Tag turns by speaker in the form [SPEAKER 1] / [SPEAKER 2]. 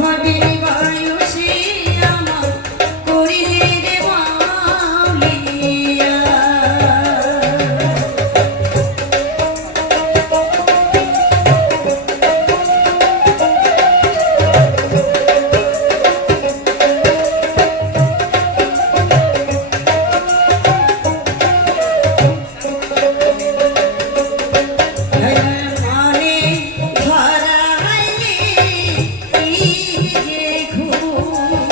[SPEAKER 1] হবে